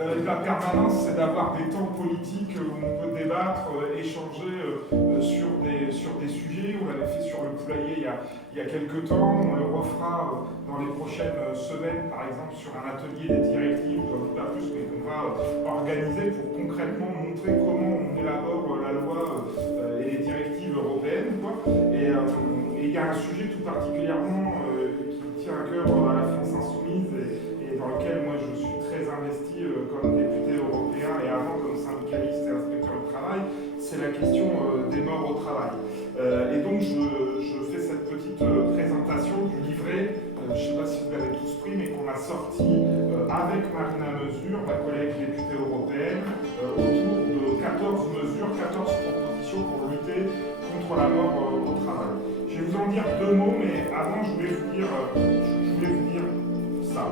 La permanence, c'est d'avoir des temps politiques où on peut débattre, échanger sur des sujets. On l'avait fait sur le poulailler il y a quelques temps. On le refera dans les prochaines semaines, par exemple, sur un atelier des directives, pas plus, mais qu'on va organiser pour concrètement montrer comment on élabore la loi et les directives européennes, quoi. Et il y a un sujet tout particulièrement qui tient à cœur à la France Insoumise et dans lequel moi je suis très investi comme député européen et avant comme syndicaliste et inspecteur du travail, c'est la question des morts au travail. Et donc je fais cette petite présentation du livret, je ne sais pas si vous l'avez tous pris, mais qu'on a sorti avec Marina Mesure, ma collègue députée européenne, autour de 14 mesures, 14 propositions pour lutter contre la mort au travail. Je vais vous en dire deux mots, mais avant je voulais vous dire ça.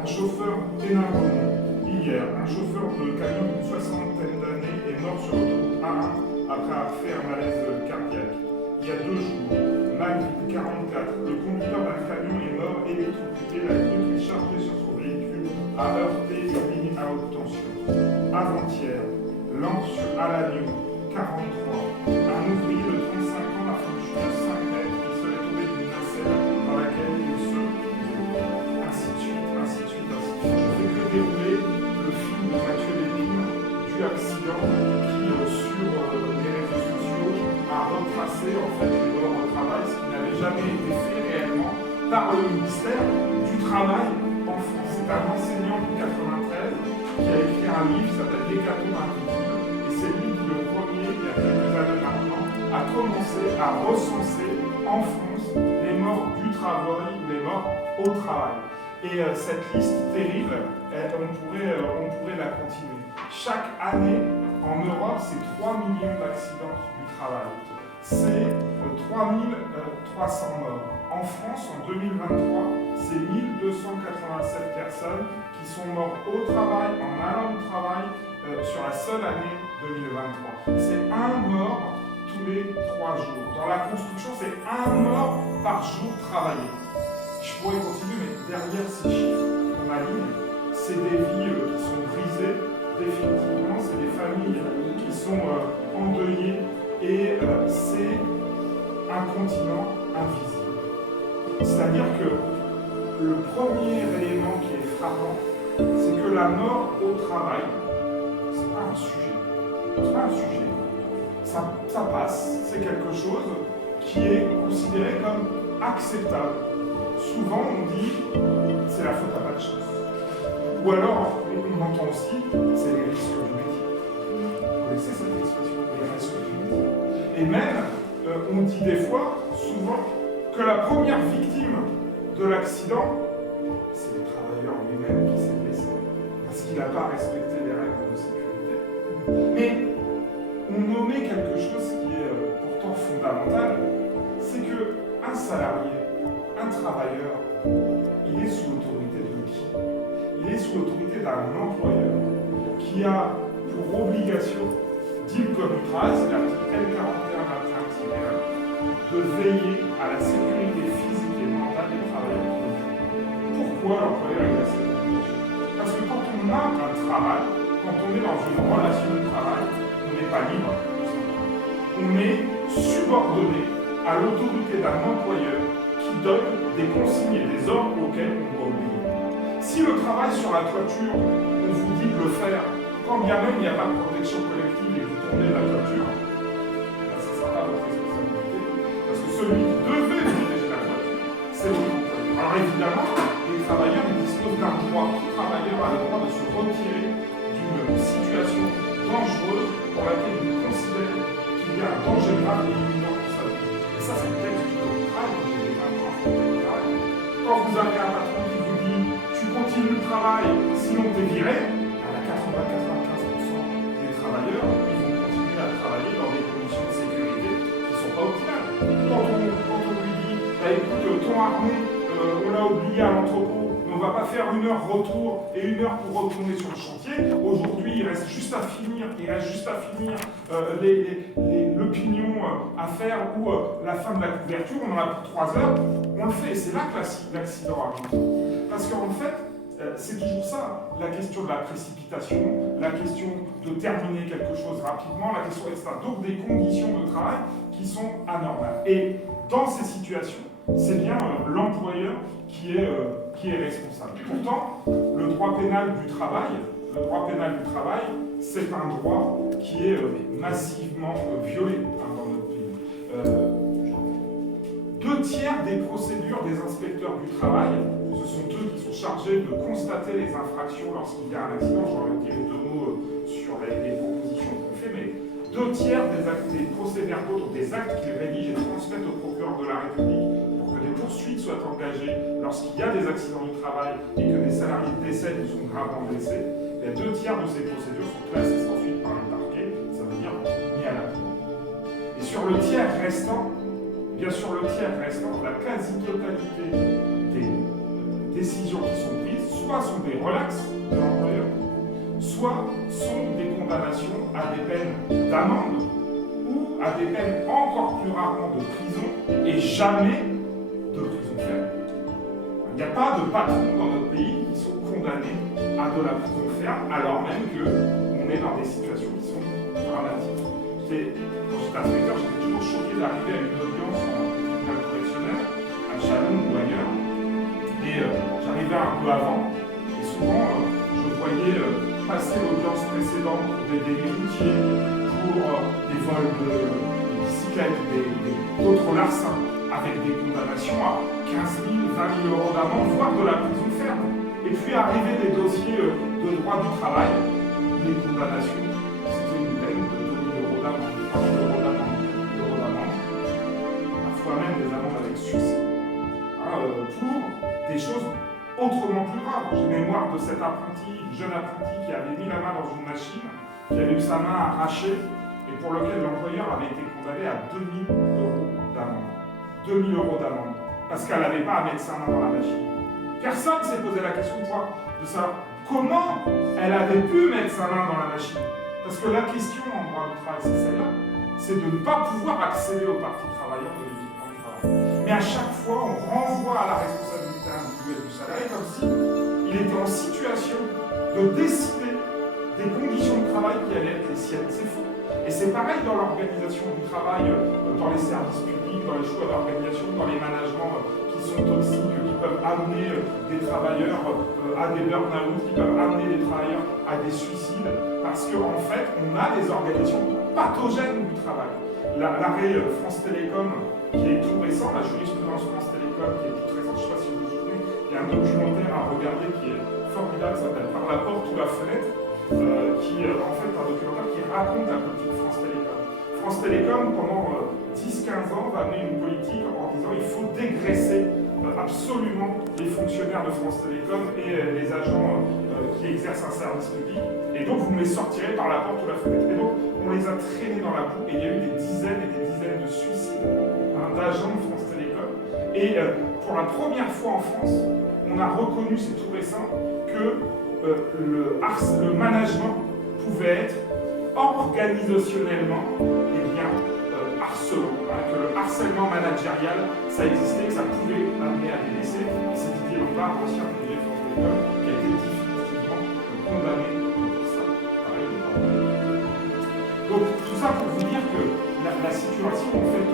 Un chauffeur d'Hénin-Beaumont, hier, un chauffeur de camion d'une soixantaine d'années est mort sur l'autoroute A1 après avoir fait un malaise cardiaque. Il y a 2 jours, Magville 44, le conducteur d'un camion est mort électrocuté, la grue qui est chargée sur son véhicule a heurté une ligne à haute tension. Avant-hier, Lens sur Alagnon, 43, un ouvrier de 35 ans a franchi de 5 mètres qui serait tombé d'une nacelle dans laquelle il se ainsi de suite, ainsi de suite, ainsi de suite. Je ne fais que dérouler le film de Mathieu Lépine du accident qui, sur les réseaux sociaux, a retracé en fait les morts au travail, ce qui n'avait jamais été fait réellement par le ministère du Travail en France. C'est un enseignant du 93 qui a écrit un livre qui s'appelle L'hécatombe invisible, et c'est lui qui, le premier, il y a quelques années maintenant, a commencé à recenser en France les morts du travail, les morts au travail. Et cette liste terrible, on pourrait la continuer. Chaque année, en Europe, c'est 3 millions d'accidents du travail. C'est 3300 morts. En France, en 2023, c'est 1287 personnes qui sont mortes au travail, en allant au travail, sur la seule année 2023. C'est un mort tous les 3 jours. Dans la construction, c'est un mort par jour travaillé. Je pourrais continuer, mais derrière ces chiffres qu'on aligne, c'est des vies qui sont brisées, définitivement, c'est des familles qui sont endeuillées, et c'est un continent invisible. C'est-à-dire que le premier élément qui est frappant, c'est que la mort au travail, c'est pas un sujet. C'est pas un sujet. Ça passe, c'est quelque chose qui est considéré comme acceptable. Souvent, on dit c'est la faute à pas de chance. Ou alors, on entend aussi c'est les risques du métier. Vous connaissez cette expression, les risques du métier. Et même, on dit des fois, souvent, que la première victime de l'accident, c'est le travailleur lui-même qui s'est blessé. Parce qu'il n'a pas respecté les règles de sécurité. Mais on nommait quelque chose qui est pourtant fondamental, c'est qu'un salarié, un travailleur, il est sous l'autorité de qui? Il est sous l'autorité d'un employeur qui a pour obligation, dit le code du travail, c'est l'article L41-21-1, de veiller à la sécurité physique et mentale des travailleurs. Pourquoi l'employeur a cette obligation? Parce que quand on a un travail, quand on est dans une relation de travail, on n'est pas libre. On est subordonné à l'autorité d'un employeur qui donne des consignes et des ordres auxquels on doit obéir. Si le travail sur la toiture, on vous dit de le faire, quand bien même il n'y a pas de protection collective et que vous tournez la toiture, ça ne sera pas votre responsabilité, parce que celui qui devait protéger la toiture, c'est votre employeur. Alors évidemment, les travailleurs disposent d'un droit. Tout travailleur a le droit de se retirer d'une situation dangereuse pour laquelle il considère qu'il y a un danger grave et imminent pour sa vie. Et ça, c'est le texte du code du travail. Quand vous avez un patron qui vous dit tu continues le travail, sinon t'es viré, à la 95% des travailleurs, ils vont continuer à travailler dans des conditions de sécurité qui ne sont pas optimales. Quand on lui dit écoute, ton harnais, on l'a oublié à l'entrepôt, mais on ne va pas faire 1 heure retour et 1 heure pour retourner sur le chantier. Aujourd'hui, il reste juste à finir le pignon à faire ou la fin de la couverture. On en a pour 3 heures. On le fait et c'est là que l'accident arrive. Parce qu'en fait, c'est toujours ça, la question de la précipitation, la question de terminer quelque chose rapidement, la question, etc. Donc des conditions de travail qui sont anormales. Et dans ces situations, c'est bien l'employeur qui est responsable. Pourtant, le droit pénal du travail, c'est un droit qui est massivement violé dans notre pays. 2/3 des procédures des inspecteurs du travail, ce sont eux qui sont chargés de constater les infractions lorsqu'il y a un accident. J'aurais dire 2 mots sur les propositions qu'on fait, mais 2/3 des procès-verbaux, donc des actes qu'ils rédigent et transmettent au procureur de la République pour que des poursuites soient engagées lorsqu'il y a des accidents du travail et que des salariés décèdent ou sont gravement blessés. Les 2/3 de ces procédures sont classées sans suite par le parquet, ça veut dire mis à la poubelle. Et sur le tiers restant, la quasi-totalité des décisions qui sont prises, soit sont des relaxes de l'employeur, soit sont des condamnations à des peines d'amende ou à des peines encore plus rarement de prison et jamais de prison ferme. Il n'y a pas de patrons dans notre pays qui sont condamnés à de la prison ferme alors même qu'on est dans des situations qui sont dramatiques. Quand j'étais inspecteur, j'étais toujours choqué d'arriver à une audience en tribunal correctionnel, à Chalon ou ailleurs, et j'arrivais un peu avant, et souvent je voyais passer l'audience précédente pour des délits routiers, pour des vols de bicyclettes, d'autres larcins, avec des condamnations à 15 000, 20 000 euros d'amende, voire de la prison ferme. Et puis arriver des dossiers de droit du travail, les condamnations, c'était une peine de 2 000 euros d'amende, 3 000 euros d'amende, parfois même des amendes avec sursis, pour des choses autrement plus graves. J'ai mémoire de cet jeune apprenti qui avait mis la main dans une machine, qui avait eu sa main arrachée, et pour lequel l'employeur avait été condamné à 2 000 euros d'amende. 2 000 euros d'amende, parce qu'elle n'avait pas à mettre sa main dans la machine. Personne ne s'est posé la question de savoir comment elle avait pu mettre sa main dans la machine. Parce que la question en droit du travail, c'est celle-là, c'est de ne pas pouvoir accéder aux parties travailleurs de l'équipement du travail. Mais à chaque fois, on renvoie à la responsabilité individuelle du salarié comme s'il était en situation de décider des conditions de travail qui allaient être les siennes. C'est faux. Et c'est pareil dans l'organisation du travail, dans les services publics, dans les choix d'organisation, dans les managements qui sont toxiques, qui peuvent amener des travailleurs à des burn-out, qui peuvent amener des travailleurs à des suicides, parce qu'en fait, on a des organisations pathogènes du travail. L'arrêt France Télécom, qui est tout récent, la jurisprudence France Télécom, qui est toute récente, je ne sais pas si vous vous souvenez, il y a un documentaire à regarder qui est formidable, ça s'appelle Par la porte ou la fenêtre, qui en fait un documentaire qui raconte la politique France Télécom. France Télécom, pendant 10-15 ans, va mener une politique en disant qu'il faut dégraisser absolument les fonctionnaires de France Télécom et les agents qui exercent un service public. Et donc, vous me les sortirez par la porte ou la fenêtre. Et donc, on les a traînés dans la boue et il y a eu des dizaines et des dizaines de suicides d'agents de France Télécom. Et pour la première fois en France, on a reconnu, c'est tout récent, que le management pouvait être organisationnellement harcelant, que le harcèlement managérial, ça existait, que ça pouvait amener à des décès. Et c'est Didier Lombard, ancien PDG de France Télécom, qui a été définitivement condamné pour ça. Pareil, donc tout ça pour vous dire que la situation en fait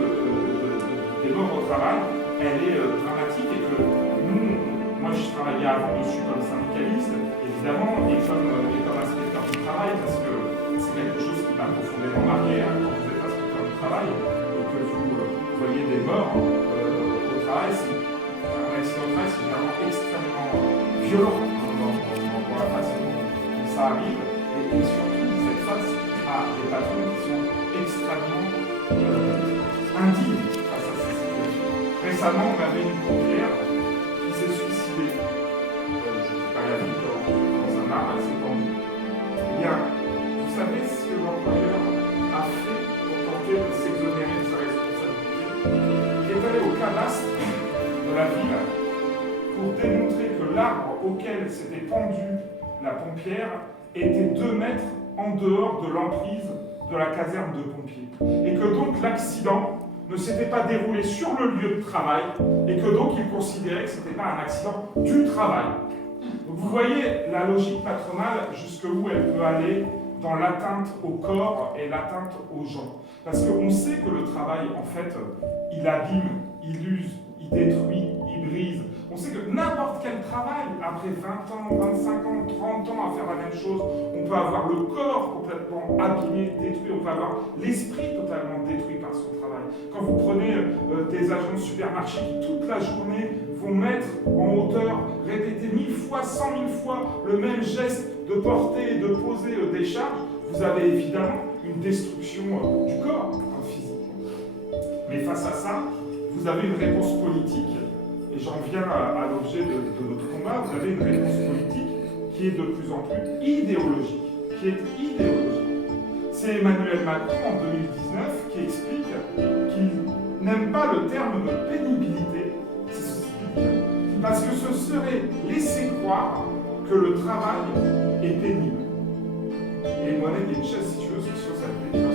des morts au travail, elle est dramatique et que nous, moi je travaillais avant dessus comme syndicaliste, évidemment, et comme inspecteur du travail, parce que c'est quelque chose qui m'a profondément marqué quand vous êtes inspecteur du travail et que vous voyez des morts au travail. Un accident de travail, c'est vraiment extrêmement violent dans la façon dont ça arrive, et surtout vous êtes face à des patrons qui sont extrêmement indignes face à ces situations. Récemment, on avait une pompière qui s'est suicidée. Je ne sais pas la vie dans un arbre, elle s'est pendue. Eh bien, vous savez ce que l'employeur a fait pour tenter de s'exonérer de sa responsabilité? Il est allé au cadastre de la ville pour démontrer que l'arbre auquel s'était pendue la pompière était 2 mètres en dehors de l'emprise de la caserne de pompiers. Et que donc l'accident ne s'était pas déroulé sur le lieu de travail et que donc il considérait que ce n'était pas un accident du travail. Donc vous voyez la logique patronale jusqu'où elle peut aller dans l'atteinte au corps et l'atteinte aux gens. Parce qu'on sait que le travail, en fait, il abîme, il use, il détruit, il brise. On sait que n'importe quel travail, après 20 ans, 25 ans, 30 ans à faire la même chose, on peut avoir le corps complètement abîmé, détruit, on peut avoir l'esprit totalement détruit par son travail. Quand vous prenez des agents de supermarché qui toute la journée vont mettre en hauteur, répéter 1000 fois, 100 000 fois le même geste de porter et de poser des charges, vous avez évidemment une destruction du corps physique. Mais face à ça, vous avez une réponse politique, et j'en viens à l'objet de notre combat, vous avez une réponse politique qui est de plus en plus idéologique, C'est Emmanuel Macron en 2019 qui explique qu'il n'aime pas le terme de pénibilité, c'est ce qu'il dit, parce que ce serait laisser croire que le travail est pénible. Et moi, il y a une chaise si tu veux, sur ça te pénible.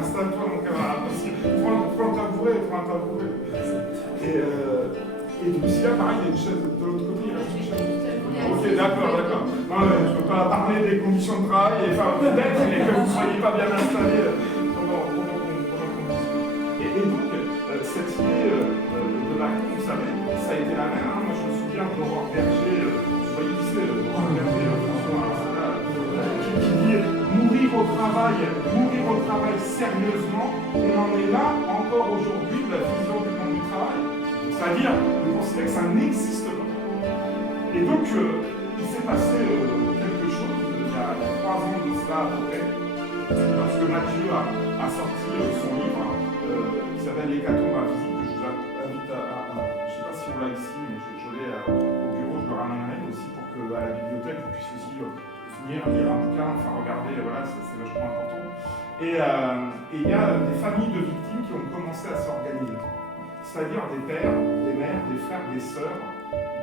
Installe-toi, mon camarade, parce que prends un tabouret. Et d'ici là, pareil, il y a une chaise de l'autre côté. Ok, d'accord. Non, je ne peux pas parler des conditions de travail, enfin, peut-être, mais que vous ne soyez pas bien installés pendant qu'on discute. Et donc, cette idée de Macron, vous savez, ça a été la même. Moi, je me souviens d'Aurore Berger, vous voyez qui c'est, Aurore Berger, qui dit mourir au travail sérieusement, on en est là encore aujourd'hui de la vision du monde du travail. C'est-à-dire de considérer que ça n'existe pas. Et donc, il s'est passé quelque chose il y a 3 ans de cela à peu près, parce que Mathieu a sorti son livre qui s'appelle L'hécatombe invisible, que je vous invite à je ne sais pas si on l'a ici, mais je l'ai au bureau, je le ramènerai aussi pour qu'à la bibliothèque, vous puissiez aussi venir lire un bouquin, enfin regarder, voilà, c'est vachement important. Et il y a des familles de victimes qui ont commencé à s'organiser. C'est-à-dire des pères, des mères, des frères, des sœurs,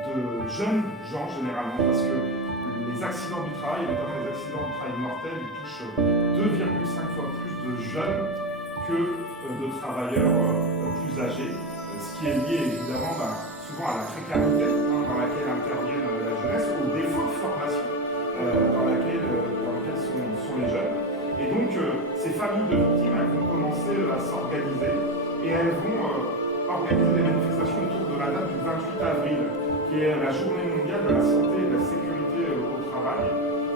de jeunes gens généralement, parce que les accidents du travail, notamment les accidents du travail mortels, ils touchent 2,5 fois plus de jeunes que de travailleurs plus âgés, ce qui est lié évidemment souvent à la précarité dans laquelle interviennent la jeunesse, au défaut de formation dans laquelle sont les jeunes. Et donc ces familles de victimes, elles vont commencer à s'organiser et elles vont organiser des manifestations autour de la date du 28 avril, qui est la journée mondiale de la santé et de la sécurité au travail.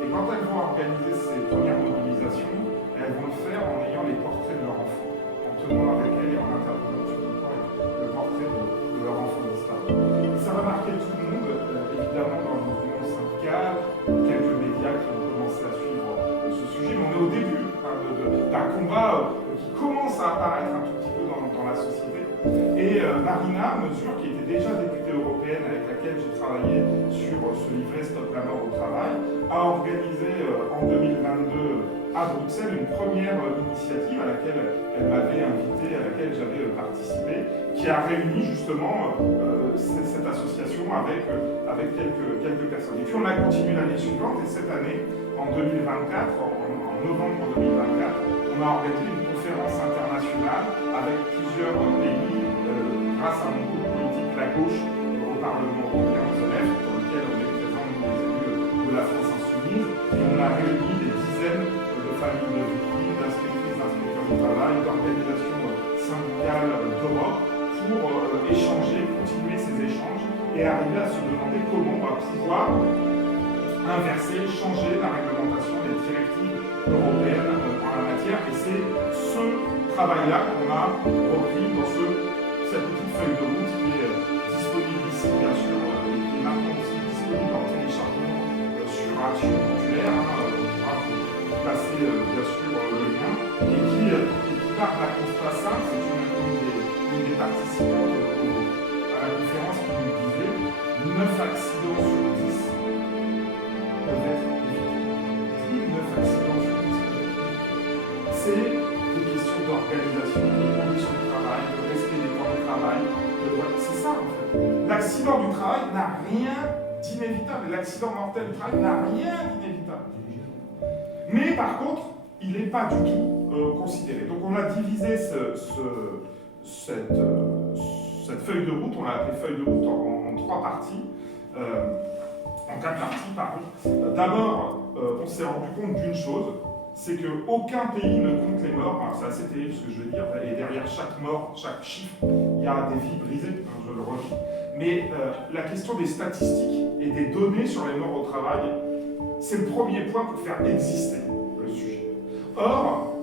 Et quand elles vont organiser ces premières mobilisations, elles vont le faire en ayant les portraits de leurs enfants, en tenant avec elles et en interpellant le portrait de leur enfant disparu. Ça va marquer tout le monde, évidemment dans le mouvement syndical, quelques médias qui ont commencé à suivre ce sujet, mais on est au début d'un combat qui commence à apparaître un tout petit peu dans la société. Et Marina Mesure, qui était déjà députée européenne avec laquelle j'ai travaillé sur ce livret Stop la mort au travail, a organisé en 2022 à Bruxelles une première initiative à laquelle elle m'avait invité, à laquelle j'avais participé, qui a réuni justement cette association avec quelques personnes. Et puis on a continué l'année suivante, et cette année, en 2024, en novembre 2024, on a organisé une conférence internationale avec plusieurs pays, grâce à un groupe politique, la gauche, au Parlement européen, aux élèves, dans lequel on est présent, des élus de la France insoumise, et on a réuni des dizaines de familles de victimes, d'inspectrices, d'inspecteurs du travail, d'organisations syndicales d'Europe, pour échanger, continuer ces échanges, et arriver à se demander comment on va pouvoir inverser, changer la réglementation des directives européennes en la matière. Et c'est ce travail-là qu'on a repris dans cette petite feuille de route qui est disponible ici, bien sûr, et qui est maintenant aussi disponible en téléchargement sur Action Populaire. On pourra vous passer, bien sûr, le lien. Et qui part d'un constat simple. C'est une des participantes à la conférence qui nous disait 9 accidents sur 10 peuvent être évités. Plus de 9 accidents sur 10 peuvent être évités. C'est des questions d'organisation, de conditions de travail, de respect des temps de travail. C'est ça en fait. L'accident du travail n'a rien d'inévitable. L'accident mortel du travail n'a rien d'inévitable. Mais par contre, il n'est pas du tout considéré. Donc on a divisé cette feuille de route, on l'a appelée feuille de route en 3 trois parties, en quatre parties, pardon. D'abord, on s'est rendu compte d'une chose, c'est qu'aucun pays ne compte les morts. Alors, c'est assez terrible ce que je veux dire, et derrière chaque mort, chaque chiffre, il y a des vies brisées, hein, je le redis. Mais la question des statistiques et des données sur les morts au travail, c'est le premier point pour faire exister le sujet. Or,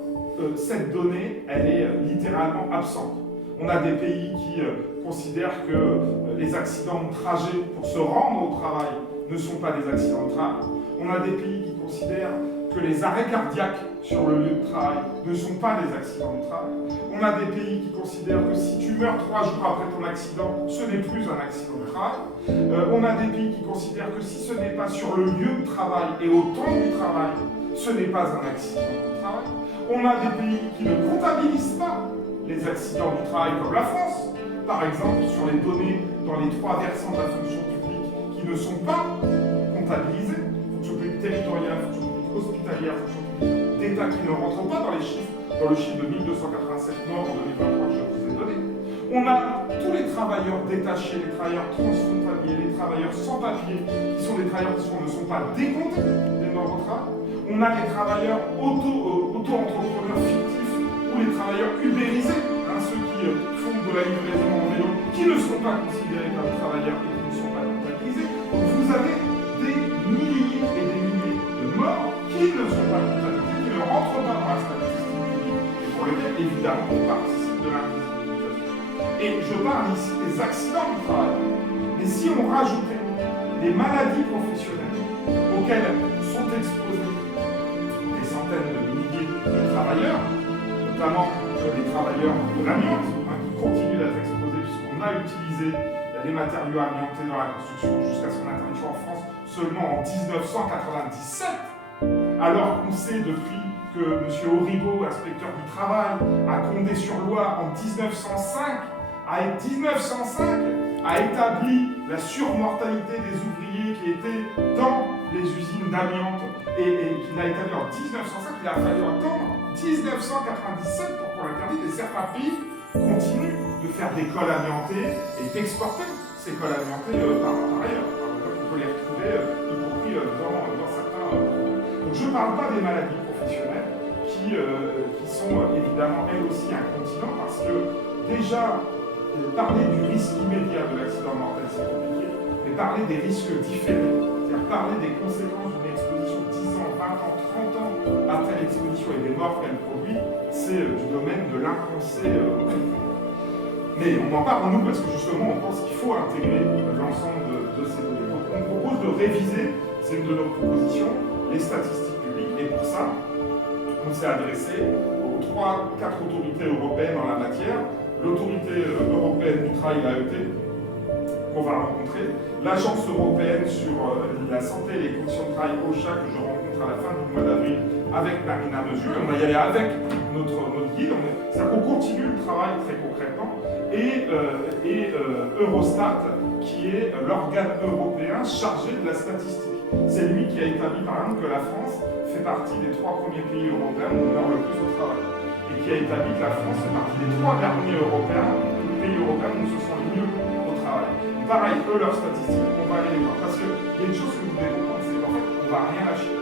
cette donnée, elle est littéralement absente. On a des pays qui considèrent que les accidents de trajet pour se rendre au travail ne sont pas des accidents de travail. On a des pays qui considèrent que les arrêts cardiaques sur le lieu de travail ne sont pas des accidents de travail. On a des pays qui considèrent que si tu meurs 3 jours après ton accident, ce n'est plus un accident de travail. On a des pays qui considèrent que si ce n'est pas sur le lieu de travail et au temps du travail, ce n'est pas un accident de travail. On a des pays qui ne comptabilisent pas les accidents du travail comme la France, par exemple, sur les données dans les 3 versants de la fonction publique qui ne sont pas comptabilisés, fonction publique territoriale, fonction publique hospitalière, fonction publique d'État qui ne rentrent pas dans les chiffres, dans le chiffre de 1287 morts en 2023 que je vous ai donné. On a tous les travailleurs détachés, les travailleurs transfrontaliers, les travailleurs sans papier, qui sont des travailleurs qui ne sont pas décomptés des morts au travail. On a les travailleurs auto-entrepreneurs fictifs ou les travailleurs ubérisés, hein, ceux qui font de la livraison en vélo, qui ne sont pas considérés comme travailleurs et qui ne sont pas comptabilisés. Donc vous avez des milliers et des milliers de morts qui ne sont pas comptabilisés, qui ne rentrent pas dans la statistique publique et pour lesquels évidemment on participe de l'invisibilisation. Et je parle ici des accidents du travail. Mais si on rajoutait les maladies professionnelles auxquelles sont exposés des centaines de milliers de travailleurs, notamment les travailleurs de l'amiante, hein, qui continuent d'être exposés puisqu'on a utilisé les matériaux amiantés dans la construction jusqu'à son interdiction en France seulement en 1997, alors qu'on sait depuis que M. Auribeau, inspecteur du travail, à Condé-sur-Loire en 1905, a établi la surmortalité des ouvriers qui étaient dans les usines d'amiante et qu'il a établi en 1905, il a fallu attendre 1997 pour qu'on l'interdise, et certains pays continuent de faire des cols amiantés et d'exporter ces cols amiantés par ailleurs. On peut les retrouver y compris dans certains Donc je ne parle pas des maladies professionnelles qui sont évidemment elles aussi un continent, parce que déjà parler du risque immédiat de l'accident mortel c'est compliqué, mais parler des risques différés, c'est-à-dire parler des conséquences d'une exposition 10 ans, 20 ans, 30 ans après l'exposition et des morts qu'elle produit, c'est du domaine de l'impensé. Mais on en parle nous parce que justement on pense qu'il faut intégrer l'ensemble de ces données. Donc on propose de réviser, c'est une de nos propositions, les statistiques publiques, et pour ça on s'est adressé aux 3-4 autorités européennes en la matière. L'autorité européenne du travail, l'AET, qu'on va rencontrer, l'Agence européenne sur la santé et les conditions de travail, OSHA, que je rencontre à la fin du mois d'avril avec Marina Mesure, et on va y aller avec notre guide, c'est-à-dire qu'on continue le travail très concrètement, et Eurostat, qui est l'organe européen chargé de la statistique. C'est lui qui a établi par exemple que la France fait partie des 3 premiers pays européens où on meurt le plus au travail, et qui a établi que la France fait partie des 3 derniers pays européens où se sent le mieux au travail. Pareil, eux, leurs statistiques, on va aller les voir. Parce qu'il y a une chose que vous devez comprendre, c'est qu'en fait, on ne va rien lâcher.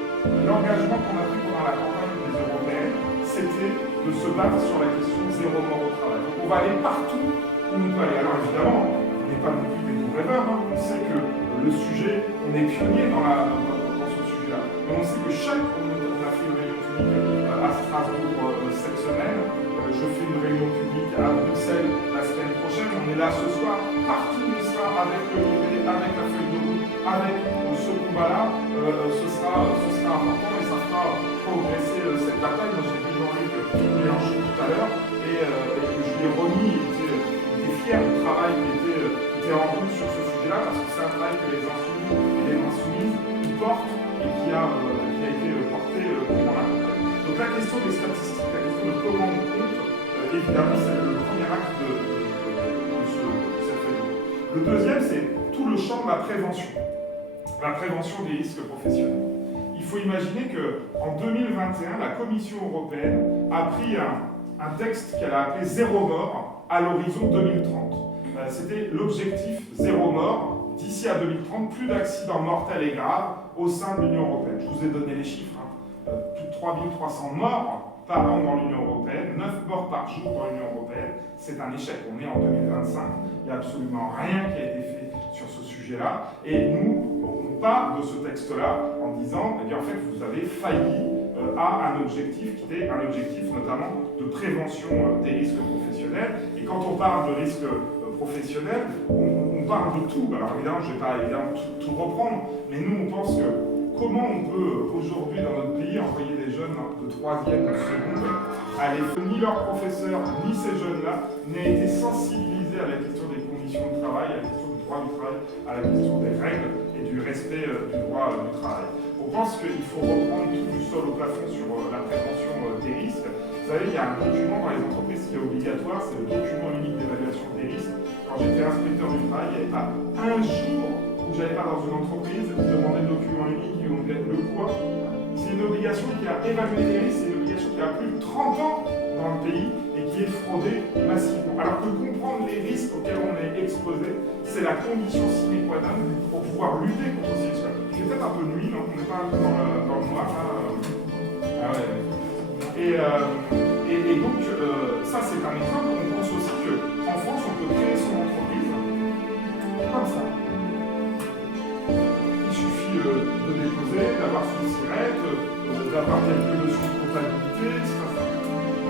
L'engagement qu'on a pris pendant la campagne des européennes, c'était de se battre sur la question zéro mort au travail. Donc on va aller partout où on peut aller. Alors évidemment, on n'est pas non plus des gros rêveurs, hein. On sait que le sujet, on est pionnier dans ce sujet-là. Mais on sait que on a fait une réunion publique à Strasbourg cette semaine, je fais une réunion publique à Bruxelles la semaine prochaine, on est là ce soir, partout où on sera avec le livret, avec la feuille de route, avec ce combat-là, ce sera important et ça fera progresser cette bataille. Moi j'ai vu Jean-Luc Mélenchon tout à l'heure et je lui ai remis, il était fier du travail qui était en route sur ce sujet-là, parce que c'est un travail que les insoumis et les insoumises portent et qui a été porté pendant la campagne. Donc la question des statistiques, la question de comment on compte, évidemment c'est le premier acte de cette réunion. Le deuxième, c'est tout le champ de la prévention des risques professionnels. Il faut imaginer qu'en 2021, la Commission européenne a pris un texte qu'elle a appelé Zéro mort à l'horizon 2030. C'était l'objectif zéro mort d'ici d'ici à 2030, plus d'accidents mortels et graves au sein de l'Union européenne. Je vous ai donné les chiffres, plus de 3300 morts par an dans l'Union européenne, 9 morts par jour dans l'Union européenne. C'est un échec, on est en 2025, il n'y a absolument rien qui a été fait sur ce sujet-là. Et nous, on part de ce texte-là en disant, eh bien, en fait, vous avez failli à un objectif qui était un objectif notamment de prévention des risques professionnels. Et quand on parle de risques professionnels, on parle de tout. Alors évidemment, je ne vais pas tout reprendre, mais nous, on pense que comment on peut aujourd'hui dans notre pays envoyer des jeunes de 3e ou de seconde aller, ni leurs professeurs, ni ces jeunes-là n'aient été sensibilisés à la question des conditions de travail, à la question du droit du travail, à la question des règles et du respect du droit du travail. On pense qu'il faut reprendre tout du sol au plafond sur la prévention des risques. Vous savez, il y a un document dans les entreprises qui est obligatoire, c'est le document unique d'évaluation des risques. Quand j'étais inspecteur du travail, il n'y avait pas un jour où j'allais pas dans une entreprise demander le document unique et on me dit le quoi. C'est une obligation qui a évalué les risques, c'est une obligation qui a plus de 30 ans dans le pays et qui est fraudée massivement. Alors que comprendre les risques auxquels on est exposé, c'est la condition sine qua non pour pouvoir lutter contre ces risques. Il fait peut-être un peu nuit, non? On n'est pas un peu dans le noir là. Ah ouais. Et donc, ça c'est un exemple. On pense aussi qu'en France, on peut créer son entreprise comme ça. Il suffit de déposer, d'avoir son SIRET, d'avoir quelques notions de comptabilité, etc.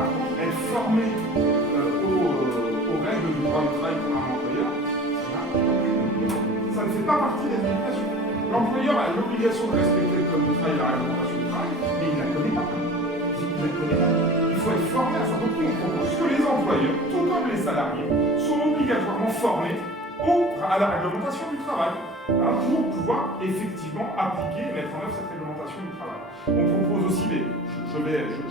Par contre, être formé aux règles du droit du travail pour un employeur, ça ne fait pas partie des obligations. L'employeur a l'obligation de respecter le code du travail et la réglementation du travail, mais il ne la connaît pas. Il faut être formé à ça. Donc on propose que les employeurs, tout comme les salariés, soient obligatoirement formés à la réglementation du travail, pour pouvoir effectivement appliquer et mettre en œuvre cette réglementation du travail. On propose aussi, mais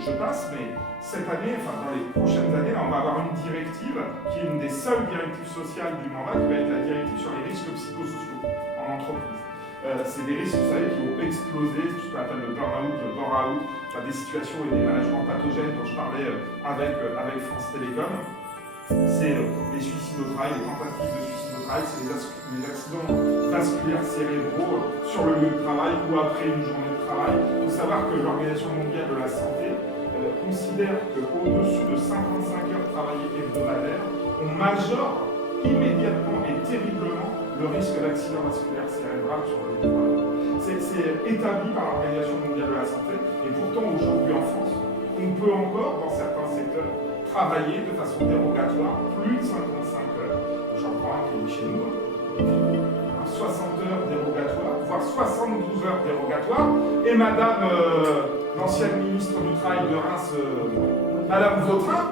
je passe, mais cette année, enfin dans les prochaines années, là, on va avoir une directive qui est une des seules directives sociales du mandat, qui va être la directive sur les risques psychosociaux en entreprise. C'est des risques, vous savez, qui ont explosé, ce qu'on appelle le burn-out, le bore-out, des situations et des managements pathogènes dont je parlais avec France Télécom. C'est les suicides au travail, les tentatives de suicide au travail, c'est les accidents vasculaires cérébraux sur le lieu de travail ou après une journée de travail. Il faut savoir que l'Organisation mondiale de la santé considère qu'au-dessus de 55 heures travaillées hebdomadaires, on majore immédiatement et terriblement le risque d'accident vasculaire cérébral sur le lieu de travail. C'est établi par l'Organisation mondiale de la santé et pourtant aujourd'hui en France, on peut encore dans certains secteurs travailler de façon dérogatoire plus de 55 heures. J'en prends un qui est chez nous, 60 heures dérogatoires, voire 72 heures dérogatoires. Et madame, l'ancienne ministre du Travail de Reims, madame Vautrin,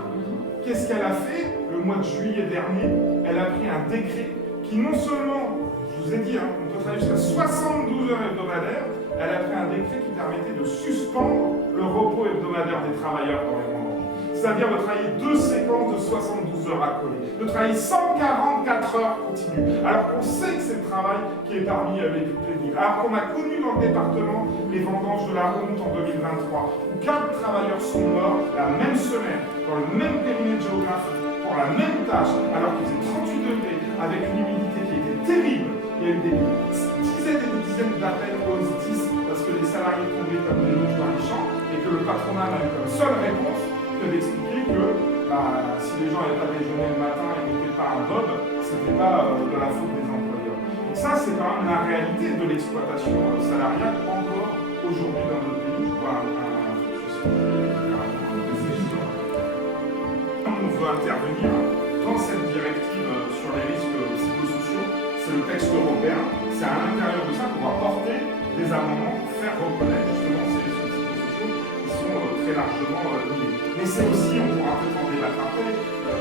qu'est-ce qu'elle a fait le mois de juillet dernier? Elle a pris un décret qui non seulement, je vous ai dit, on peut travailler jusqu'à 72 heures hebdomadaires, elle a pris un décret qui permettait de suspendre le repos hebdomadaire des travailleurs dans les vendanges. C'est-à-dire de travailler 2 séquences de 72 heures à coller, de travailler 144 heures continues, alors qu'on sait que c'est le travail qui est parmi les plus pénibles. Alors qu'on a connu dans le département les vendanges de la Honte en 2023, où 4 travailleurs sont morts la même semaine, dans le même périmètre géographique, pour la même tâche, alors qu'il faisait 38 degrés, avec une humidité qui était terrible. Il y a eu des dizaines et des dizaines d'appels aux 10 parce que les salariés tombaient comme des mouches dans les champs et que le patronat n'a eu comme seule réponse que d'expliquer que si les gens n'avaient pas déjeuné le matin et n'étaient pas un bob, c'était pas de la faute des employeurs. Donc ça, c'est quand même la réalité de l'exploitation salariale encore aujourd'hui dans notre pays. Je vois on veut intervenir dans cette directive sur les risques psychosociaux, c'est le texte européen. C'est à l'intérieur de ça qu'on va porter des amendements pour faire reconnaître justement ces risques psychosociaux qui sont très largement liés. Mais c'est aussi, on pourra peut-être en débattre après,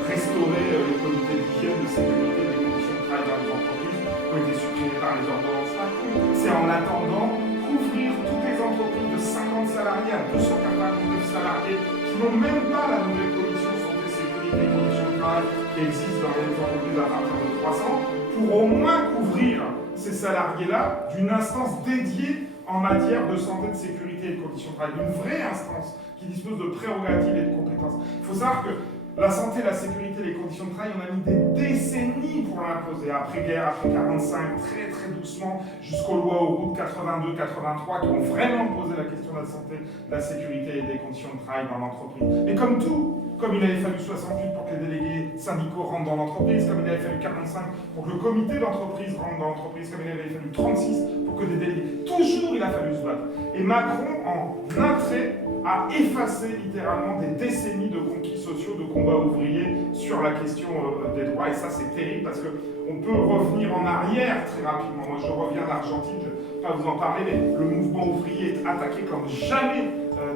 restaurer les comités d'hygiène, de sécurité, des conditions de travail dans les entreprises qui ont été supprimées par les ordonnances Macron. C'est en attendant couvrir toutes les entreprises de 50 salariés à 299 salariés qui n'ont même pas la nouvelle commission santé, sécurité et conditions de travail qui existe dans les entreprises à partir de 300 pour au moins couvrir ces salariés-là d'une instance dédiée en matière de santé, de sécurité et de conditions de travail, une vraie instance qui dispose de prérogatives et de compétences. Il faut savoir que La santé, la sécurité, les conditions de travail, on a mis des décennies pour l'imposer. Après-guerre, après 45, très très doucement, jusqu'aux lois au route 82, 83, qui ont vraiment posé la question de la santé, de la sécurité et des conditions de travail dans l'entreprise. Mais comme tout, comme il avait fallu 68 pour que les délégués syndicaux rentrent dans l'entreprise, comme il avait fallu 45 pour que le comité d'entreprise rentre dans l'entreprise, comme il avait fallu 36 pour que des délégués... Toujours il a fallu se battre. Et Macron, en un trait, a effacé littéralement des décennies de conquis sociaux, de combats ouvriers sur la question des droits. Et ça, c'est terrible parce qu'on peut revenir en arrière très rapidement. Moi, je reviens d'Argentine, je ne vais pas vous en parler, mais le mouvement ouvrier est attaqué comme jamais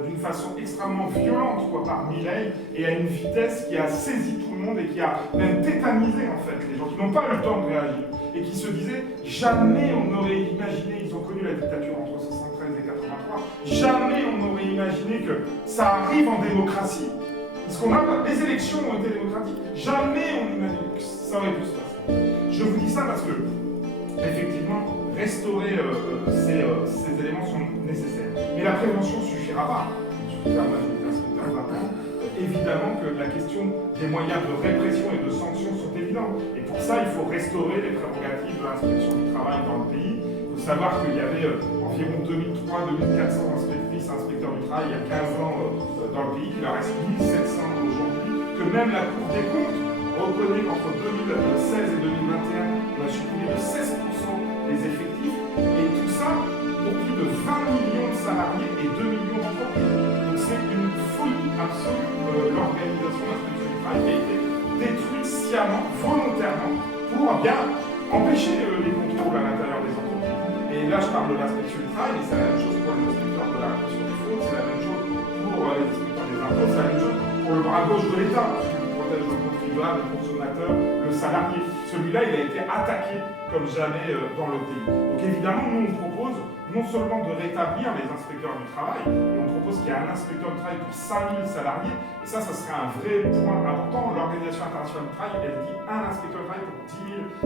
d'une façon extrêmement violente par Milei et à une vitesse qui a saisi tout le monde et qui a même tétanisé en fait les gens qui n'ont pas eu le temps de réagir et qui se disaient jamais on n'aurait imaginé, ils ont connu la dictature entre 73 et 83, jamais on n'aurait imaginé que ça arrive en démocratie. Parce qu'on a, les élections ont été démocratiques, jamais on imaginait que ça aurait pu se passer. Je vous dis ça parce que effectivement restaurer ces éléments sont nécessaires. Mais la prévention ne suffira pas. Évidemment que la question des moyens de répression et de sanctions sont évidents. Et pour ça, il faut restaurer les prérogatives de l'inspection du travail dans le pays. Il faut savoir qu'il y avait environ 2300-2400 inspectrices et inspecteurs du travail il y a 15 ans dans le pays, qu'il en reste 1700 aujourd'hui, que même la Cour des comptes reconnaît qu'entre 2016 et 2021, on a supprimé de 16% les effectifs, et tout ça pour plus de 20 millions de salariés et 2 millions d'entreprises. Donc c'est une folie absolue, l'organisation de l'inspection du travail qui a été détruite sciemment, volontairement, pour bien empêcher les contrôles à l'intérieur des entreprises. Et là je parle de l'inspection du travail, mais c'est la même chose pour les inspecteurs de la répression des fraudes, c'est la même chose pour les inspecteurs des impôts, c'est la même chose pour le bras gauche de l'État, qui protège le contribuable, le consommateur, le salarié. Celui-là, il a été attaqué comme jamais dans le pays. Donc évidemment, nous, on propose non seulement de rétablir les inspecteurs du travail, mais on propose qu'il y ait un inspecteur du travail pour 5000 salariés, et ça serait un vrai point important. L'Organisation internationale du travail, elle dit un inspecteur du travail pour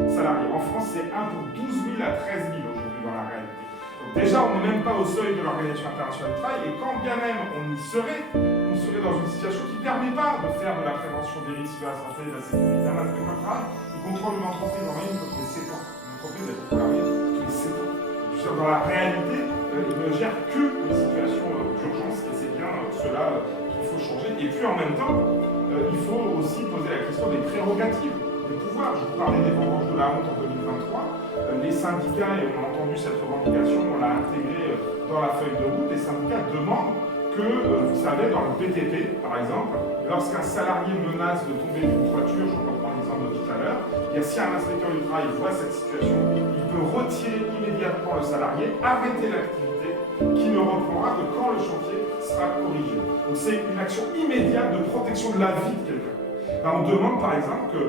10 000 salariés. En France, c'est 1 pour 12 000 à 13 000 aujourd'hui dans la réalité. Donc déjà, on n'est même pas au seuil de l'Organisation internationale du travail, et quand bien même on y serait, on serait dans une situation qui ne permet pas de faire de la prévention des risques de la santé et de la sécurité. Un inspecteur du travail, il contrôle une entreprise en moyenne tous les 7 ans. Une entreprise, elle contrôle tous les 7 ans. Dans la réalité, il ne gère que les situations d'urgence, et c'est bien cela qu'il faut changer. Et puis en même temps, il faut aussi poser la question des prérogatives, des pouvoirs. Je vous parlais des vendanges de la honte en 2023. Les syndicats, et on a entendu cette revendication, on l'a intégrée dans la feuille de route, les syndicats demandent que, vous savez, dans le BTP, par exemple, lorsqu'un salarié menace de tomber d'une toiture, je reprends l'exemple de tout à l'heure, si un inspecteur du travail voit cette situation, il peut retirer immédiatement le salarié, arrêter l'activité, qui ne reprendra que quand le chantier sera corrigé. Donc c'est une action immédiate de protection de la vie de quelqu'un. Là, on demande par exemple que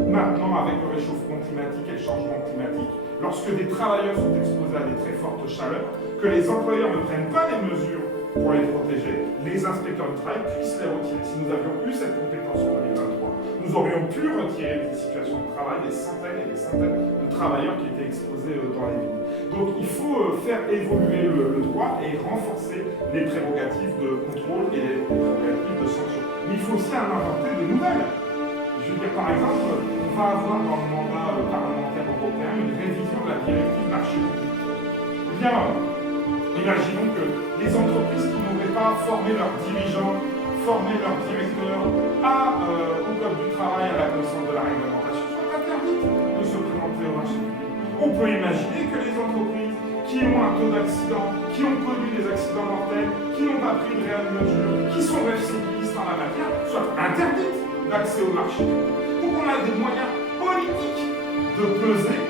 maintenant, avec le réchauffement climatique et le changement climatique, lorsque des travailleurs sont exposés à des très fortes chaleurs, que les employeurs ne prennent pas les mesures pour les protéger, les inspecteurs du travail puissent les retirer. Si nous avions eu cette compétence en 2023, nous aurions pu retirer des situations de travail des centaines et des centaines de travailleurs qui étaient exposés dans les villes. Donc il faut faire évoluer le droit et renforcer les prérogatives de contrôle et les prérogatives de sanction. Mais il faut aussi inventer de nouvelles. Je veux dire, par exemple, on va avoir dans le mandat parlementaire européen une révision de la directive marché public. Eh bien, imaginons que les entreprises qui n'auraient pas formé leurs dirigeants, formé leurs directeurs au code du travail, à la connaissance de la réglementation, soient interdites de se présenter au marché public. On peut imaginer que les entreprises qui ont un taux d'accident, qui ont connu des accidents mortels, qui n'ont pas pris de réelles mesures, qui sont récidivistes en la matière, soient interdites d'accès au marché public. Donc on a des moyens politiques de peser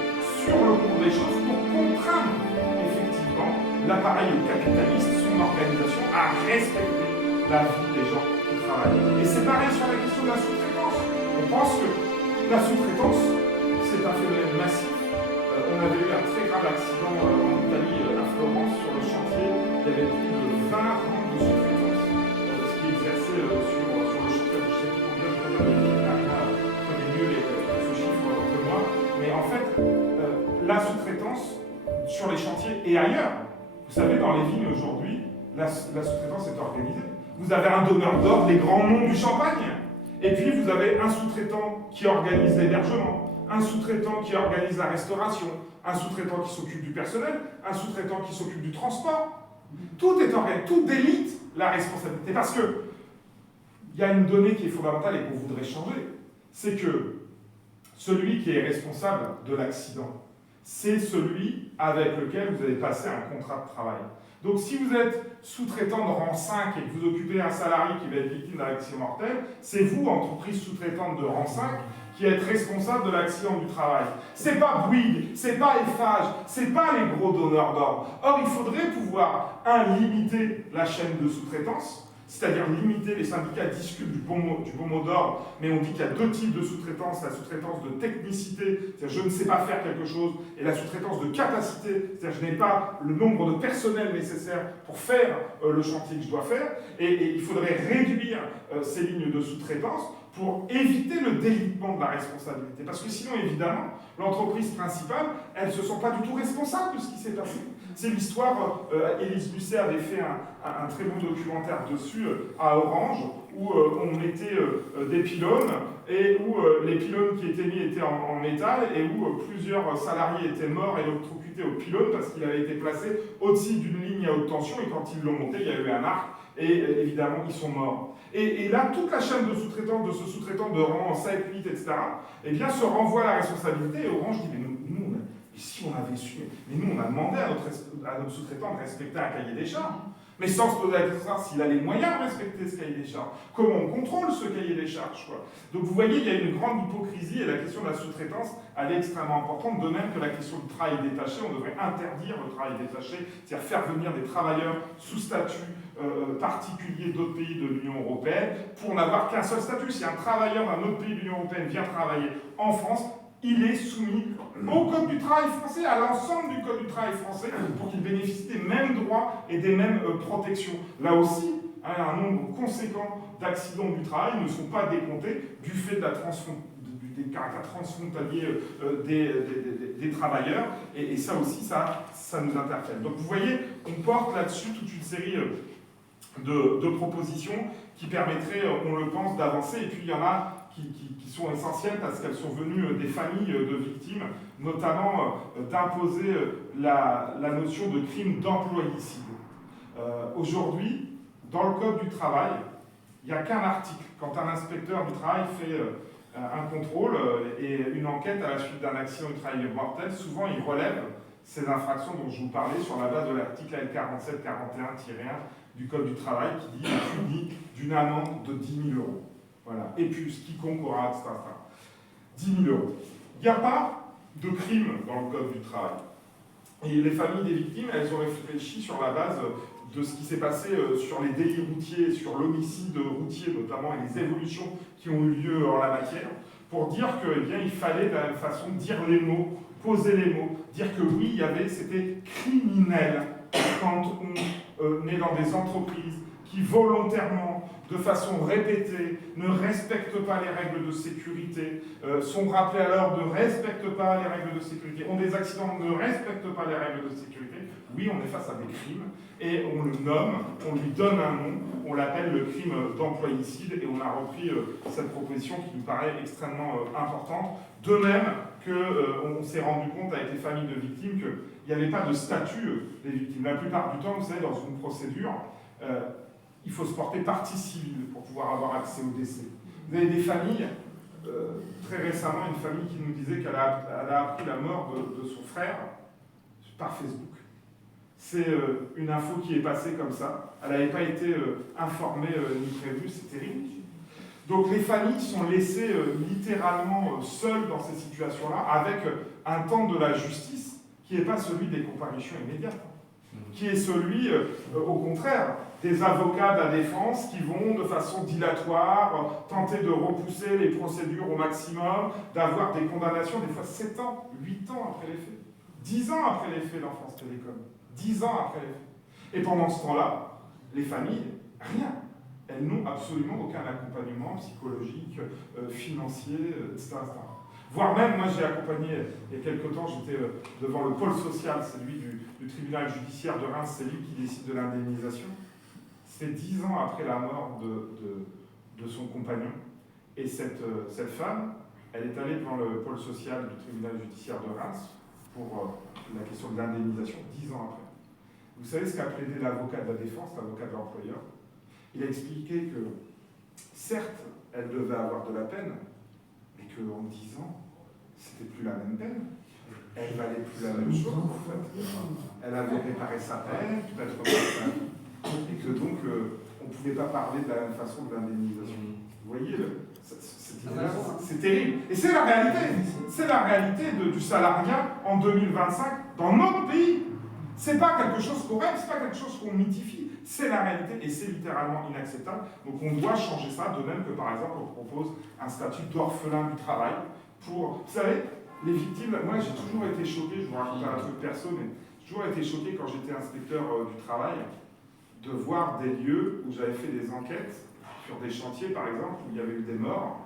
sur le cours des choses pour contraindre effectivement l'appareil capitaliste, son organisation, à respecter la vie des gens qui travaillent. Et c'est pareil sur la question de la sous-traitance. On pense que la sous-traitance, c'est un phénomène massif. On avait eu un très grave accident en Italie, à Florence, sur le chantier. Il y avait plus de 20 rangs de sous-traitance, ce qui exerçait sur le chantier. Je ne sais plus combien, je connais mieux ce chiffre que moi. Mais en fait, la sous-traitance sur les chantiers et ailleurs, vous savez, dans les vignes aujourd'hui, la sous-traitance est organisée. Vous avez un donneur d'ordre, les grands noms du champagne. Et puis vous avez un sous-traitant qui organise l'hébergement, un sous-traitant qui organise la restauration, un sous-traitant qui s'occupe du personnel, un sous-traitant qui s'occupe du transport. Tout est organisé, tout délite la responsabilité. Parce que il y a une donnée qui est fondamentale et qu'on voudrait changer, c'est que celui qui est responsable de l'accident, c'est celui avec lequel vous avez passé un contrat de travail. Donc si vous êtes sous-traitant de rang 5 et que vous occupez un salarié qui va être victime d'un accident mortel, c'est vous, entreprise sous-traitante de rang 5, qui êtes responsable de l'accident du travail. C'est pas Bouygues, c'est pas Eiffage, c'est pas les gros donneurs d'ordre. Or, il faudrait pouvoir, limiter la chaîne de sous-traitance, c'est-à-dire limiter, les syndicats discutent du bon mot d'ordre, mais on dit qu'il y a deux types de sous-traitance, la sous-traitance de technicité, c'est-à-dire je ne sais pas faire quelque chose, et la sous-traitance de capacité, c'est-à-dire je n'ai pas le nombre de personnel nécessaire pour faire le chantier que je dois faire, et il faudrait réduire ces lignes de sous-traitance pour éviter le délitement de la responsabilité. Parce que sinon, évidemment, l'entreprise principale, elle ne se sent pas du tout responsable de ce qui s'est passé. C'est l'histoire, Élise Lucet avait fait un très bon documentaire dessus à Orange, où on mettait des pylônes, et où les pylônes qui étaient mis étaient en métal, et où plusieurs salariés étaient morts électrocutés au pylône parce qu'il avait été placé au-dessus d'une ligne à haute tension, et quand ils l'ont monté, il y a eu un arc, et évidemment, ils sont morts. Et là, toute la chaîne de sous-traitants, de ce sous-traitant de rang 7, 8, etc., eh bien, se renvoie à la responsabilité, et Orange dit, mais nous si on avait su, mais nous, on a demandé à notre sous-traitant de respecter un cahier des charges, mais sans se poser la question s'il a les moyens de respecter ce cahier des charges. Comment on contrôle ce cahier des charges, quoi. Donc vous voyez, il y a une grande hypocrisie, et la question de la sous-traitance, elle est extrêmement importante, de même que la question du travail détaché. On devrait interdire le travail détaché, c'est-à-dire faire venir des travailleurs sous statut particulier d'autres pays de l'Union européenne, pour n'avoir qu'un seul statut. Si un travailleur d'un autre pays de l'Union européenne vient travailler en France, il est soumis au Code du travail français, à l'ensemble du Code du travail français, pour qu'il bénéficie des mêmes droits et des mêmes protections. Là aussi, un nombre conséquent d'accidents du travail ne sont pas décomptés du fait de des caractères transfrontaliers des travailleurs, et ça aussi, ça nous interpelle. Donc vous voyez, on porte là-dessus toute une série de propositions qui permettraient, on le pense, d'avancer, et puis il y en a qui sont essentielles parce qu'elles sont venues des familles de victimes, notamment d'imposer la notion de crime d'employicide. Aujourd'hui, dans le Code du travail, il n'y a qu'un article. Quand un inspecteur du travail fait un contrôle et une enquête à la suite d'un accident du travail mortel, souvent il relève ces infractions dont je vous parlais sur la base de l'article L4741-1 du Code du travail qui dit puni d'une amende de 10 000 euros. Voilà. Et puis quiconque aura, etc. 10 000 euros. Il n'y a pas de crime dans le Code du travail. Et les familles des victimes, elles ont réfléchi sur la base de ce qui s'est passé sur les délits routiers, sur l'homicide routier notamment, et les évolutions qui ont eu lieu en la matière, pour dire qu'il fallait de la même façon dire les mots, poser les mots, dire que oui, c'était criminel quand on est dans des entreprises qui volontairement, de façon répétée, ne respectent pas les règles de sécurité, sont rappelés à l'ordre, ne respectent pas les règles de sécurité, ont des accidents, ne respectent pas les règles de sécurité. Oui, on est face à des crimes, et on le nomme, on lui donne un nom, on l'appelle le crime d'employicide, et on a repris cette proposition qui nous paraît extrêmement importante. De même qu'on s'est rendu compte avec les familles de victimes qu'il n'y avait pas de statut des victimes. La plupart du temps, vous savez, dans une procédure, il faut se porter partie civile pour pouvoir avoir accès au décès. Vous avez des familles, très récemment, une famille qui nous disait qu'elle a appris la mort de son frère par Facebook. C'est une info qui est passée comme ça. Elle n'avait pas été informée ni prévue, c'est terrible. Donc les familles sont laissées littéralement seules dans ces situations-là, avec un temps de la justice qui n'est pas celui des comparutions immédiates, qui est celui, au contraire, des avocats de la défense qui vont de façon dilatoire tenter de repousser les procédures au maximum, d'avoir des condamnations, des fois 7 ans, 8 ans après les faits, 10 ans après les faits dans France Télécom, 10 ans après les faits. Et pendant ce temps-là, les familles, rien. Elles n'ont absolument aucun accompagnement psychologique, financier, etc., etc. Voire même, moi j'ai accompagné, il y a quelque temps, j'étais devant le pôle social, c'est lui du tribunal judiciaire de Reims, c'est lui qui décide de l'indemnisation. C'est 10 ans après la mort de son compagnon. Et cette femme, elle est allée devant le pôle social du tribunal judiciaire de Reims pour la question de l'indemnisation 10 ans après. Vous savez ce qu'a plaidé l'avocat de la défense, l'avocat de l'employeur? Il a expliqué que, certes, elle devait avoir de la peine, mais qu'en 10 ans, c'était plus la même peine. Elle valait plus la même chose, en fait. Elle avait réparé sa peine, peut-être sa vie, et que donc, on ne pouvait pas parler de la même façon de l'indemnisation. Vous voyez, c'est terrible. Et c'est la réalité. C'est la réalité du salariat en 2025 dans notre pays. C'est pas quelque chose qu'on rêve, c'est pas quelque chose qu'on mythifie. C'est la réalité et c'est littéralement inacceptable. Donc on doit changer ça, de même que par exemple on propose un statut d'orphelin du travail pour, vous savez, les victimes. Moi j'ai toujours été choqué, je vous raconte un truc perso, mais j'ai toujours été choqué quand j'étais inspecteur du travail de voir des lieux où j'avais fait des enquêtes sur des chantiers par exemple où il y avait eu des morts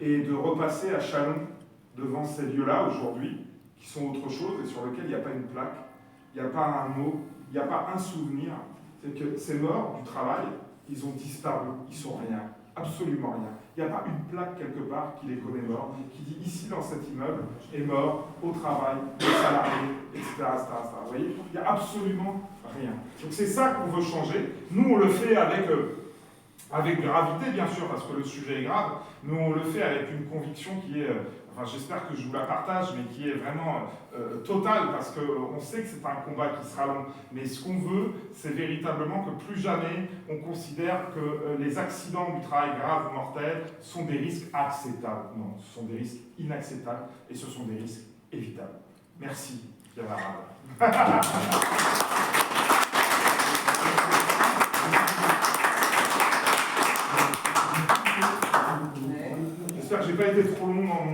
et de repasser à Chalon devant ces lieux-là aujourd'hui qui sont autre chose et sur lesquels il n'y a pas une plaque, il n'y a pas un mot, il n'y a pas un souvenir. C'est que ces morts du travail, ils ont disparu, ils sont rien, absolument rien. Il n'y a pas une plaque quelque part qui les commémore, qui dit ici dans cet immeuble est mort au travail, au salarié, etc., etc. Vous voyez, il n'y a absolument rien. Donc c'est ça qu'on veut changer. Nous on le fait avec gravité bien sûr parce que le sujet est grave, mais on le fait avec une conviction qui est, enfin j'espère que je vous la partage, mais qui est vraiment totale parce qu'on sait que c'est un combat qui sera long. Mais ce qu'on veut, c'est véritablement que plus jamais on considère que les accidents du travail graves ou mortels sont des risques acceptables. Non, ce sont des risques inacceptables et ce sont des risques évitables. Merci, Pierre Larabe. J'espère que je n'ai pas été trop long dans mon...